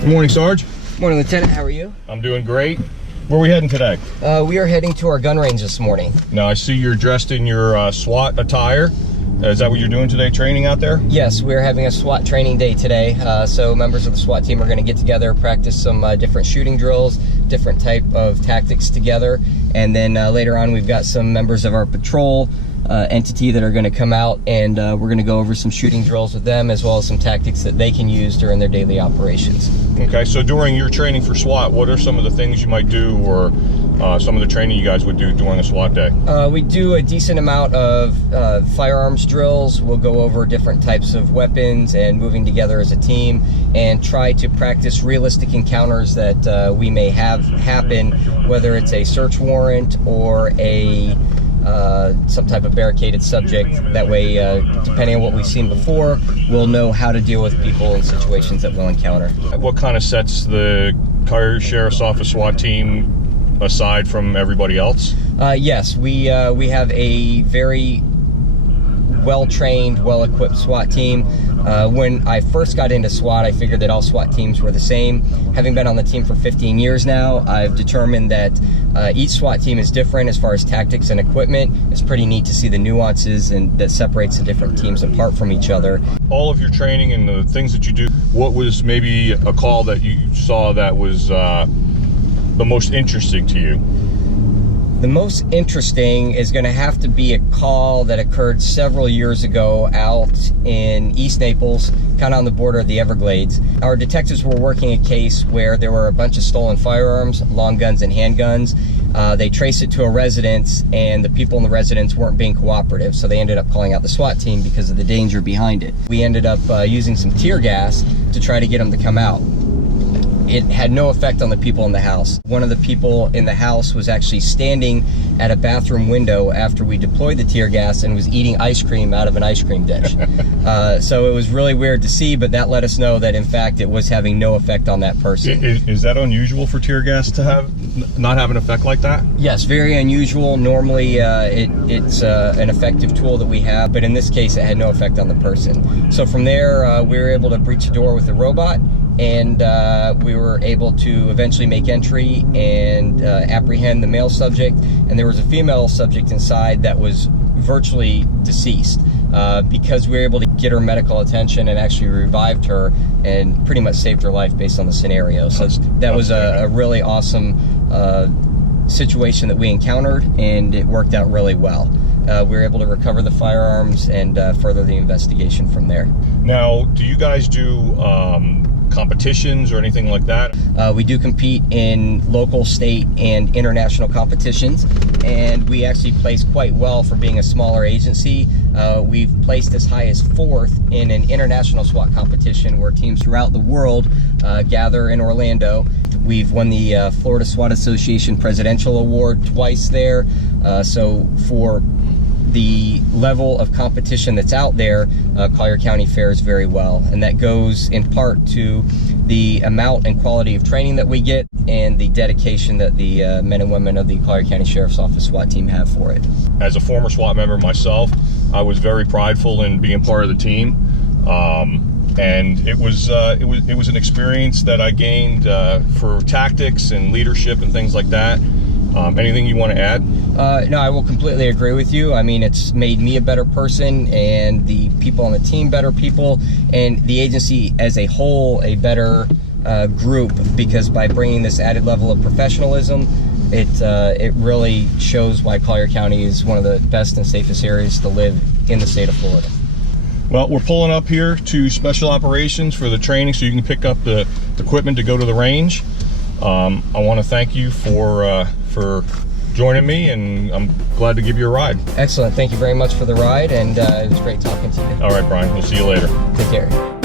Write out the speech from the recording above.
Good morning, Sarge. Morning, Lieutenant. How are you? I'm doing great. Where are we heading today? We are heading to our gun range this morning. Now, I see you're dressed in your SWAT attire. Is that what you're doing today, training out there? Yes, we're having a SWAT training day today. So members of the SWAT team are going to get together, practice some different shooting drills, different type of tactics together. And then later on, we've got some members of our patrol entity that are going to come out, and we're going to go over some shooting drills with them, as well as some tactics that they can use during their daily operations. Okay, so during your training for SWAT, what are some of the things you might do, or some of the training you guys would do during a SWAT day? We do a decent amount of firearms drills. We'll go over different types of weapons and moving together as a team, and try to practice realistic encounters that we may have happen, whether it's a search warrant or a some type of barricaded subject. That way, depending on what we've seen before, we'll know how to deal with people in situations that we'll encounter. What kind of sets the Collier Sheriff's Office SWAT team aside from everybody else? Yes, we have a very well-trained, well-equipped SWAT team. When I first got into SWAT, I figured that all SWAT teams were the same. Having been on the team for 15 years now, I've determined that each SWAT team is different as far as tactics and equipment. It's pretty neat to see the nuances and that separates the different teams apart from each other. All of your training and the things that you do, what was maybe a call that you saw that was the most interesting to you? The most interesting is going to have to be a call that occurred several years ago out in East Naples, kind of on the border of the Everglades. Our detectives were working a case where there were a bunch of stolen firearms, long guns and handguns. They traced it to a residence, and the people in the residence weren't being cooperative, so they ended up calling out the SWAT team because of the danger behind it. We ended up using some tear gas to try to get them to come out. It had no effect on the people in the house. One of the people in the house was actually standing at a bathroom window after we deployed the tear gas and was eating ice cream out of an ice cream dish. So it was really weird to see, but that let us know that in fact it was having no effect on that person. Is that unusual for tear gas to not have an effect like that? Yes, very unusual. Normally it's an effective tool that we have, but in this case it had no effect on the person. So from there we were able to breach the door with the robot, and we were able to eventually make entry and apprehend the male subject, and there was a female subject inside that was virtually deceased. Because we were able to get her medical attention and actually revived her and pretty much saved her life based on the scenario. So that was a really awesome situation that we encountered, and it worked out really well. We were able to recover the firearms and further the investigation from there. Now, do you guys do competitions or anything like that? We do compete in local, state, and international competitions, and we actually place quite well for being a smaller agency. We've placed as high as 4th in an international SWAT competition where teams throughout the world gather in Orlando. We've won the Florida SWAT Association Presidential Award twice there. So for the level of competition that's out there, Collier County fares very well, and that goes in part to the amount and quality of training that we get and the dedication that the men and women of the Collier County Sheriff's Office SWAT team have for it. As a former SWAT member myself, I was very prideful in being part of the team, and it was an experience that I gained for tactics and leadership and things like that. Anything you want to add? No, I will completely agree with you. I mean, it's made me a better person, and the people on the team better people, and the agency as a whole a better group, because by bringing this added level of professionalism, it really shows why Collier County is one of the best and safest areas to live in the state of Florida. Well, we're pulling up here to Special Operations for the training, so you can pick up the equipment to go to the range. I want to thank you for joining me, and I'm glad to give you a ride. Excellent. Thank you very much for the ride, and it was great talking to you. All right, Brian. We'll see you later. Take care.